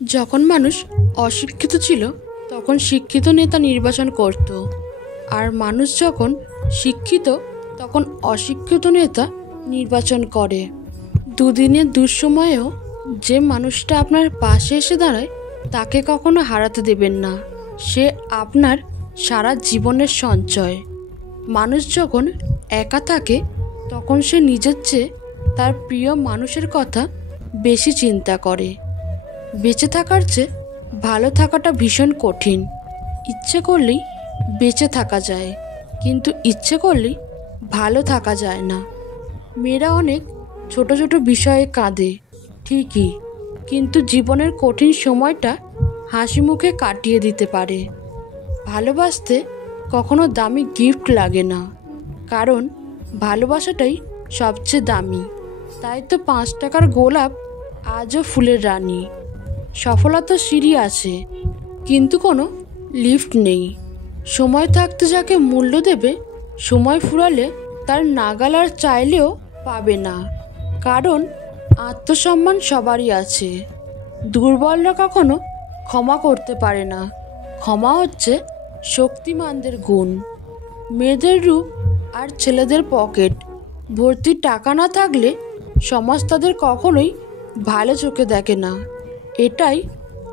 যখন মানুষ অশিক্ষিত ছিল তখন শিক্ষিত নেতা নির্বাচন করত, আর মানুষ যখন শিক্ষিত তখন অশিক্ষিত নেতা নির্বাচন করে। দুদিনের দুঃসময়েও যে মানুষটা আপনার পাশে এসে দাঁড়ায় তাকে কখনো হারাতে দেবেন না। সে আপনার সারা জীবনের সঞ্চয়। মানুষ যখন একা থাকে তখন সে নিজের চেয়ে তার প্রিয় মানুষের কথা বেশি চিন্তা করে। বেঁচে থাকার চেয়ে ভালো থাকাটা ভীষণ কঠিন। ইচ্ছে করলেই বেঁচে থাকা যায়, কিন্তু ইচ্ছে করলেই ভালো থাকা যায় না। মেয়েরা অনেক ছোট ছোট বিষয়ে কাঁদে ঠিকই, কিন্তু জীবনের কঠিন সময়টা হাসি মুখে কাটিয়ে দিতে পারে। ভালোবাসতে কখনো দামি গিফট লাগে না, কারণ ভালোবাসাটাই সবচেয়ে দামি। তাই তো 5 টাকার গোলাপ আজও ফুলের রানী। সফলতার সিঁড়ি আছে, কিন্তু কোনো লিফট নেই। সময় থাকতে যাকে মূল্য দেবে, সময় ফুরালে তার নাগাল আর চাইলেও পাবে না। কারণ আত্মসম্মান সবারই আছে। দুর্বলরা কখনো ক্ষমা করতে পারে না। ক্ষমা হচ্ছে শক্তিমানদের গুণ। মেয়েদের রূপ আর ছেলেদের পকেট ভর্তি টাকা না থাকলে সমাজ তাদের কখনোই ভালো চোখে দেখে না। এটাই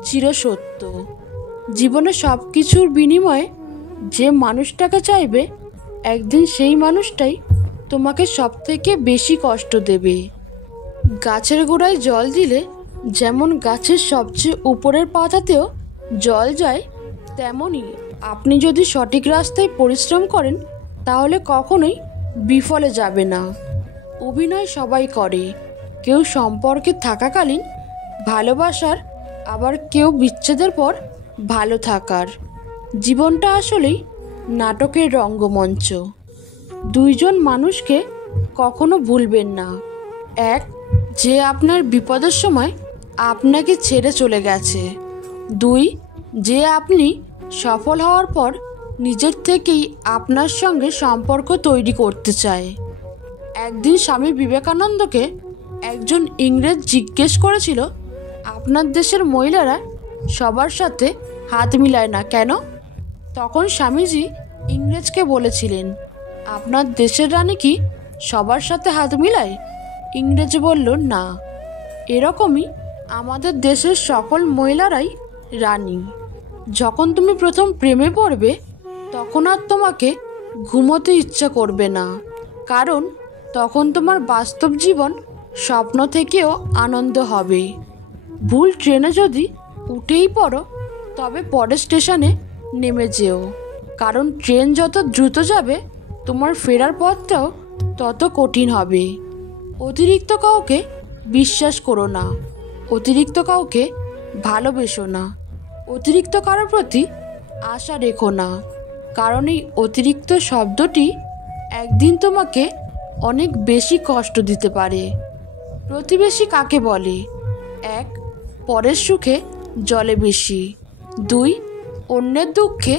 চিরসত্য। জীবনে সব কিছুর বিনিময়ে যে মানুষটাকে চাইবে, একদিন সেই মানুষটাই তোমাকে সবথেকে বেশি কষ্ট দেবে। গাছের গোড়ায় জল দিলে যেমন গাছের সবচেয়ে উপরের পাতাতেও জল যায়, তেমনই আপনি যদি সঠিক রাস্তায় পরিশ্রম করেন তাহলে কখনোই বিফলে যাবে না। অভিনয় সবাই করে, কেউ সম্পর্কে থাকাকালীন ভালোবাসার, আবার কেউ বিচ্ছেদের পর ভালো থাকার। জীবনটা আসলেই নাটকের রঙ্গমঞ্চ। দুইজন মানুষকে কখনো ভুলবেন না। এক, যে আপনার বিপদের সময় আপনাকে ছেড়ে চলে গেছে। দুই, যে আপনি সফল হওয়ার পর নিজের থেকেই আপনার সঙ্গে সম্পর্ক তৈরি করতে চায়। একদিন স্বামী বিবেকানন্দকে একজন ইংরেজ জিজ্ঞেস করেছিল, আপনার দেশের মহিলারা সবার সাথে হাত মিলায় না কেন? তখন স্বামীজি ইংরেজকে বলেছিলেন, আপনার দেশের রানী কি সবার সাথে হাত মিলায়? ইংরেজ বলল, না। এরকমই আমাদের দেশের সকল মহিলারাই রানী। যখন তুমি প্রথম প্রেমে পড়বে তখন আর তোমাকে ঘুমোতে ইচ্ছা করবে না, কারণ তখন তোমার বাস্তব জীবন স্বপ্ন থেকেও আনন্দ হবে। ভুল ট্রেনে যদি উঠেই পড়ো তবে পরের স্টেশনে নেমে যেও, কারণ ট্রেন যত দ্রুত যাবে তোমার ফেরার পথটাও তত কঠিন হবে। অতিরিক্ত কাউকে বিশ্বাস করো না, অতিরিক্ত কাউকে ভালোবেসো না, অতিরিক্ত কারোর প্রতি আশা রেখো না, কারণ এই অতিরিক্ত শব্দটি একদিন তোমাকে অনেক বেশি কষ্ট দিতে পারে। প্রতিবেশী কাকে বলে? 1, পরের সুখে জলে বেশি। 2, অন্যের দুঃখে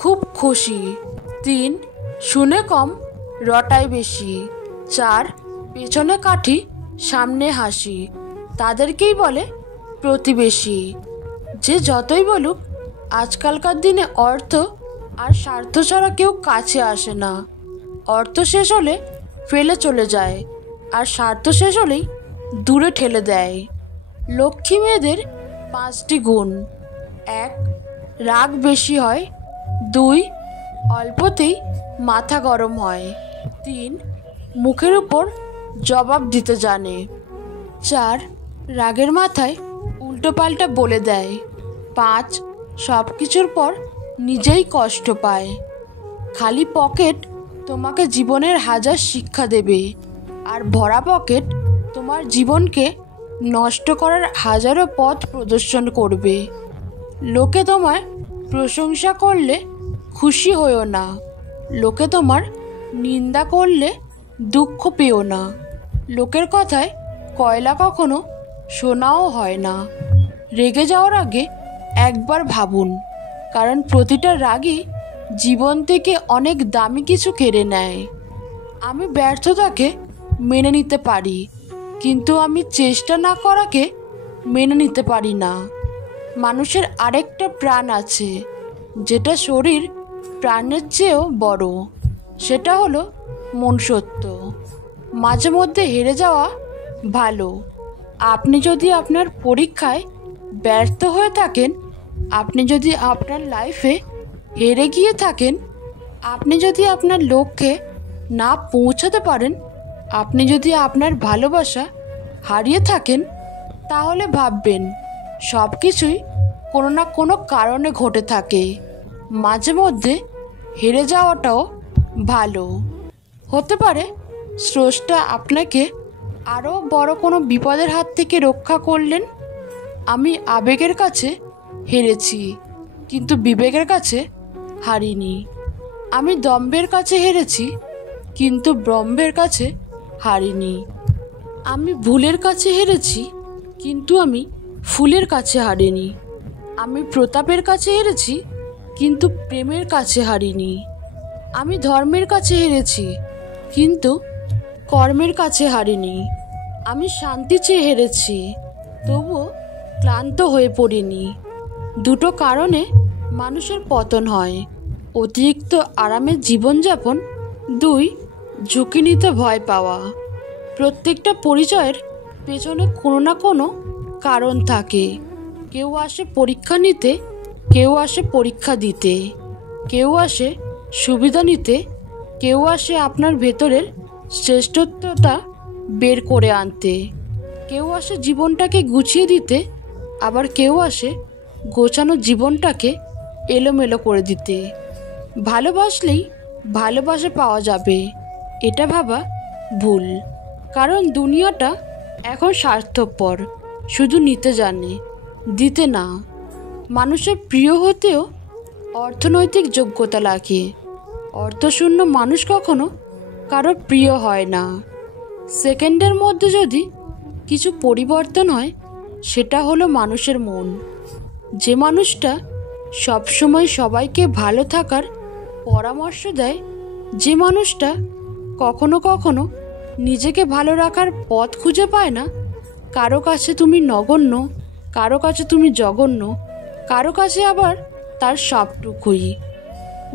খুব খুশি। 3, শুনে কম রটায় বেশি। 4, পেছনে কাঠি সামনে হাসি। তাদেরকেই বলে প্রতিবেশী। যে যতই বলুক, আজকালকার দিনে অর্থ আর স্বার্থ ছাড়া কেউ কাছে আসে না। অর্থ শেষ হলে ফেলে চলে যায়, আর স্বার্থ শেষ হলেই দূরে ঠেলে দেয়। লক্ষ্মী মেয়েদের 5টি গুণ। 1, রাগ বেশি হয়। 2, অল্পতেই মাথা গরম হয়। 3, মুখের উপর জবাব দিতে জানে। 4, রাগের মাথায় উল্টোপাল্টা বলে দেয়। 5, সব কিছুর পর নিজেই কষ্ট পায়। খালি পকেট তোমাকে জীবনের হাজার শিক্ষা দেবে, আর ভরা পকেট তোমার জীবনকে নষ্ট করার হাজারো পথ প্রদর্শন করবে। লোকে তোমার প্রশংসা করলে খুশি হইও না, লোকে তোমার নিন্দা করলে দুঃখ পেও না। লোকের কথায় কয়লা কখনো সোনাও হয় না। রেগে যাওয়ার আগে একবার ভাবুন, কারণ প্রতিটা রাগই জীবন থেকে অনেক দামি কিছু কেড়ে নেয়। আমি ব্যর্থতাকে মেনে নিতে পারি, কিন্তু আমি চেষ্টা না করাকে মেনে নিতে পারি না। মানুষের আরেকটা প্রাণ আছে, যেটা শরীর প্রাণের চেয়েও বড়। সেটা হলো মনুষ্যত্ব। মাঝে মধ্যে হেরে যাওয়া ভালো। আপনি যদি আপনার পরীক্ষায় ব্যর্থ হয়ে থাকেন, আপনি যদি আপনার লাইফে হেরে গিয়ে থাকেন, আপনি যদি আপনার লক্ষ্যে না পৌঁছাতে পারেন, আপনি যদি আপনার ভালোবাসা হারিয়ে থাকেন, তাহলে ভাববেন সব কিছুই কোনো না কোনো কারণে ঘটে থাকে। মাঝে মধ্যে হেরে যাওয়াটাও ভালো। হতে পারে স্রষ্টা আপনাকে আরও বড় কোনো বিপদের হাত থেকে রক্ষা করলেন। আমি আবেগের কাছে হেরেছি, কিন্তু বিবেকের কাছে হারিনি। আমি দম্ভের কাছে হেরেছি, কিন্তু ব্রহ্মের কাছে হারিনি। আমি ভুলের কাছে হেরেছি, কিন্তু আমি ফুলের কাছে হারিনি। আমি প্রতাপের কাছে হেরেছি, কিন্তু প্রেমের কাছে হারিনি। আমি ধর্মের কাছে হেরেছি, কিন্তু কর্মের কাছে হারিনি। আমি শান্তি চেয়ে হেরেছি, তবুও ক্লান্ত হয়ে পড়িনি। দুটো কারণে মানুষের পতন হয়: অতিরিক্ত আরামের জীবনযাপন, 2, ঝুঁকি নিতে ভয় পাওয়া। প্রত্যেকটা পরিচয়ের পেছনে কোনো না কোনো কারণ থাকে। কেউ আসে পরীক্ষা নিতে, কেউ আসে পরীক্ষা দিতে, কেউ আসে সুবিধা নিতে, কেউ আসে আপনার ভেতরের শ্রেষ্ঠত্বটা বের করে আনতে। কেউ আসে জীবনটাকে গুছিয়ে দিতে, আবার কেউ আসে গোছানো জীবনটাকে এলোমেলো করে দিতে। ভালোবাসলেই ভালোবাসা পাওয়া যাবে, এটা ভাবা ভুল। কারণ দুনিয়াটা এখন স্বার্থপর, শুধু নিতে জানে, দিতে না। মানুষের প্রিয় হতেও অর্থনৈতিক যোগ্যতা লাগে। অর্থশূন্য মানুষ কখনো কারো প্রিয় হয় না। সেকেন্ডের মধ্যে যদি কিছু পরিবর্তন হয়, সেটা হলো মানুষের মন। যে মানুষটা সবসময় সবাইকে ভালো থাকার পরামর্শ দেয়, যে মানুষটা কখনো কখনো নিজেকে ভালো রাখার পথ খুঁজে পায় না, কারো কাছে তুমি নগণ্য, কারো কাছে তুমি জঘন্য, কারো কাছে আবার তার সবটুকুই।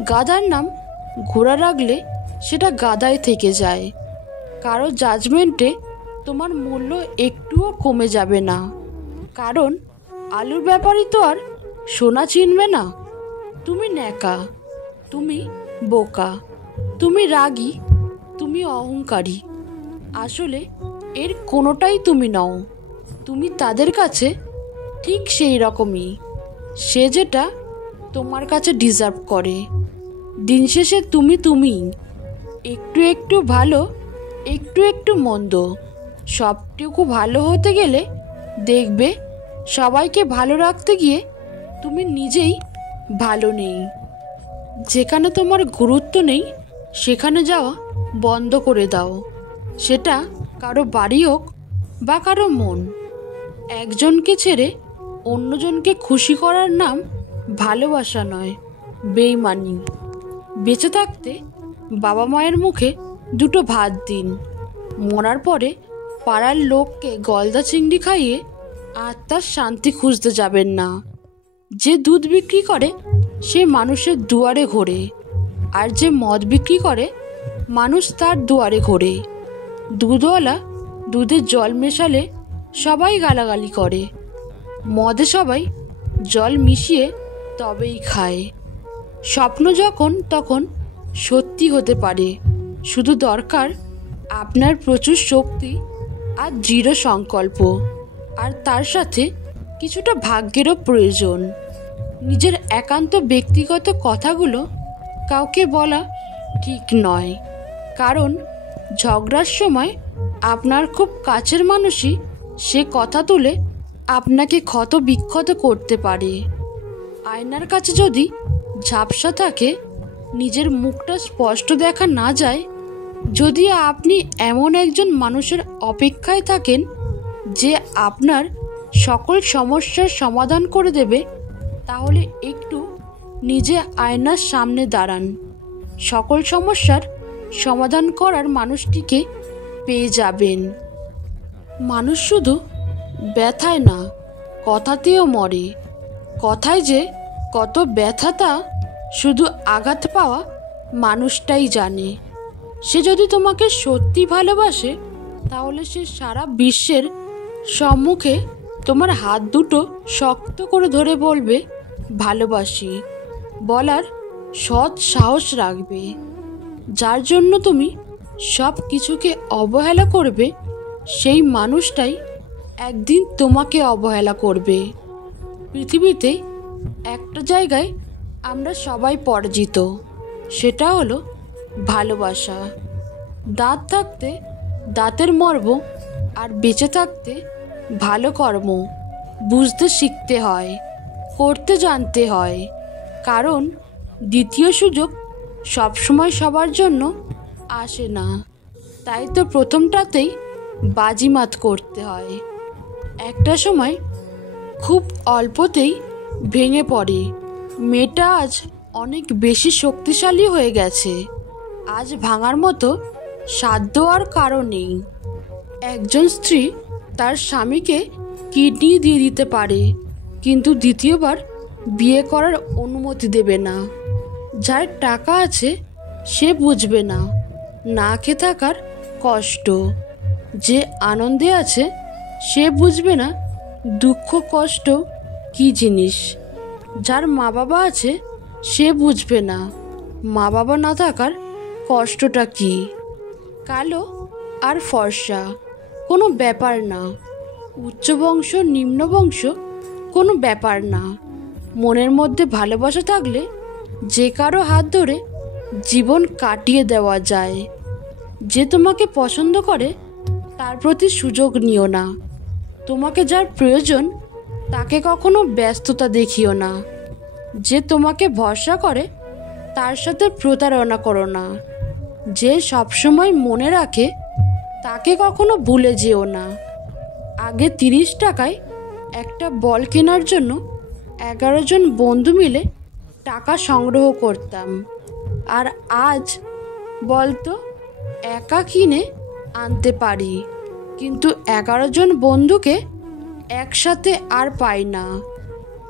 গাধার নাম ঘোড়া রাখলে সেটা গাধাই থেকে যায়। কারো জাজমেন্টে তোমার মূল্য একটুও কমে যাবে না, কারণ আলুর ব্যাপারই তো আর সোনা চিনবে না। তুমি ন্যাকা, তুমি বোকা, তুমি রাগী, তুমি অহংকারী। আসলে এর কোনোটাই তুমি নও। তুমি তাদের কাছে ঠিক সেই রকমই, সে যেটা তোমার কাছে ডিজার্ভ করে। দিন শেষে তুমি তুমিই, একটু একটু ভালো, একটু একটু মন্দ। সবটুকু ভালো হতে গেলে দেখবে সবাইকে ভালো রাখতে গিয়ে তুমি নিজেই ভালো নেই। যেখানে তোমার গুরুত্ব নেই, সেখানে যাওয়া বন্ধ করে দাও। সেটা কারো বাড়ি হোক বা কারো মন। একজনকে ছেড়ে অন্যজনকে খুশি করার নাম ভালোবাসা নয়, বেইমানি। বেঁচে থাকতে বাবা মায়ের মুখে দুটো ভাত দিন, মরার পরে পাড়ার লোককে গলদা চিংড়ি খাইয়ে আত্মার শান্তি খুঁজতে যাবেন না। যে দুধ বিক্রি করে সে মানুষের দুয়ারে ঘোরে, আর যে মদ বিক্রি করে মানুষ তার দুয়ারে ঘোরে। দুধওয়ালা দুধে জল মেশালে সবাই গালাগালি করে, মদে সবাই জল মিশিয়ে তবেই খায়। স্বপ্ন যখন তখন সত্যি হতে পারে, শুধু দরকার আপনার প্রচুর শক্তি আর দৃঢ় সংকল্প, আর তার সাথে কিছুটা ভাগ্যেরও প্রয়োজন। নিজের একান্ত ব্যক্তিগত কথাগুলো কাউকে বলা ঠিক নয়, কারণ ঝগড়ার সময় আপনার খুব কাছের মানুষই সে কথা তুলে আপনাকে ক্ষত বিক্ষত করতে পারে। আয়নার কাছে যদি ঝাপসা থাকে, নিজের মুখটা স্পষ্ট দেখা না যায়, যদি আপনি এমন একজন মানুষের অপেক্ষায় থাকেন যে আপনার সকল সমস্যার সমাধান করে দেবে, তাহলে একটু নিজে আয়নার সামনে দাঁড়ান। সকল সমস্যার সমাধান করার মানুষটিকে পেয়ে যাবেন। মানুষ শুধু ব্যথায় না, কথাতেও মরে। কথায় যে কত ব্যথা তা শুধু আঘাত পাওয়া মানুষটাই জানে। সে যদি তোমাকে সত্যি ভালোবাসে তাহলে সে সারা বিশ্বের সম্মুখে তোমার হাত দুটো শক্ত করে ধরে বলবে ভালোবাসি, বলার সৎ সাহস রাখবে। যার জন্য তুমি সব কিছুকে অবহেলা করবে সেই মানুষটাই একদিন তোমাকে অবহেলা করবে। পৃথিবীতে একটা জায়গায় আমরা সবাই পরাজিত, সেটা হলো ভালোবাসা। দাঁত থাকতে দাঁতের মর্ম আর বেঁচে থাকতে ভালো কর্ম বুঝতে শিখতে হয়, করতে জানতে হয়। কারণ দ্বিতীয় সুযোগ সবসময় সবার জন্য আসে না। তাই তো প্রথমটাতেই বাজিমাত করতে হয়। একটা সময় খুব অল্পতেই ভেঙে পড়ে। মেয়েটা আজ অনেক বেশি শক্তিশালী হয়ে গেছে। আজ ভাঙার মতো সাধ্য আর কারো নেই। একজন স্ত্রী তার স্বামীকে কিডনি দিয়ে দিতে পারে, কিন্তু দ্বিতীয়বার বিয়ে করার অনুমতি দেবে না। যার টাকা আছে সে বুঝবে না না খেয়ে থাকার কষ্ট। যে আনন্দে আছে সে বুঝবে না দুঃখ কষ্ট কী জিনিস। যার মা বাবা আছে সে বুঝবে না মা বাবা না থাকার কষ্টটা কী। কালো আর ফর্সা কোনো ব্যাপার না, উচ্চ বংশ নিম্ন বংশ কোনো ব্যাপার না। মনের মধ্যে ভালোবাসা থাকলে যে কারো হাত ধরে জীবন কাটিয়ে দেওয়া যায়। যে তোমাকে পছন্দ করে তার প্রতি সুযোগ নিও না। তোমাকে যার প্রয়োজন তাকে কখনো ব্যস্ততা দেখিও না। যে তোমাকে ভরসা করে তার সাথে প্রতারণা করো না। যে সবসময় মনে রাখে তাকে কখনো ভুলে যেও না। আগে 30 টাকায় একটা বল কেনার জন্য 11 জন বন্ধু মিলে টাকা সংগ্রহ করতাম, আর আজ বলতো একা কিনে আনতে পারি, কিন্তু 11 জন বন্ধুকে একসাথে আর পাই না।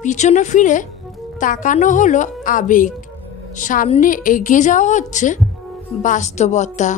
পিছনে ফিরে তাকানো হলো আবেগ, সামনে এগিয়ে যাওয়া হচ্ছে বাস্তবতা।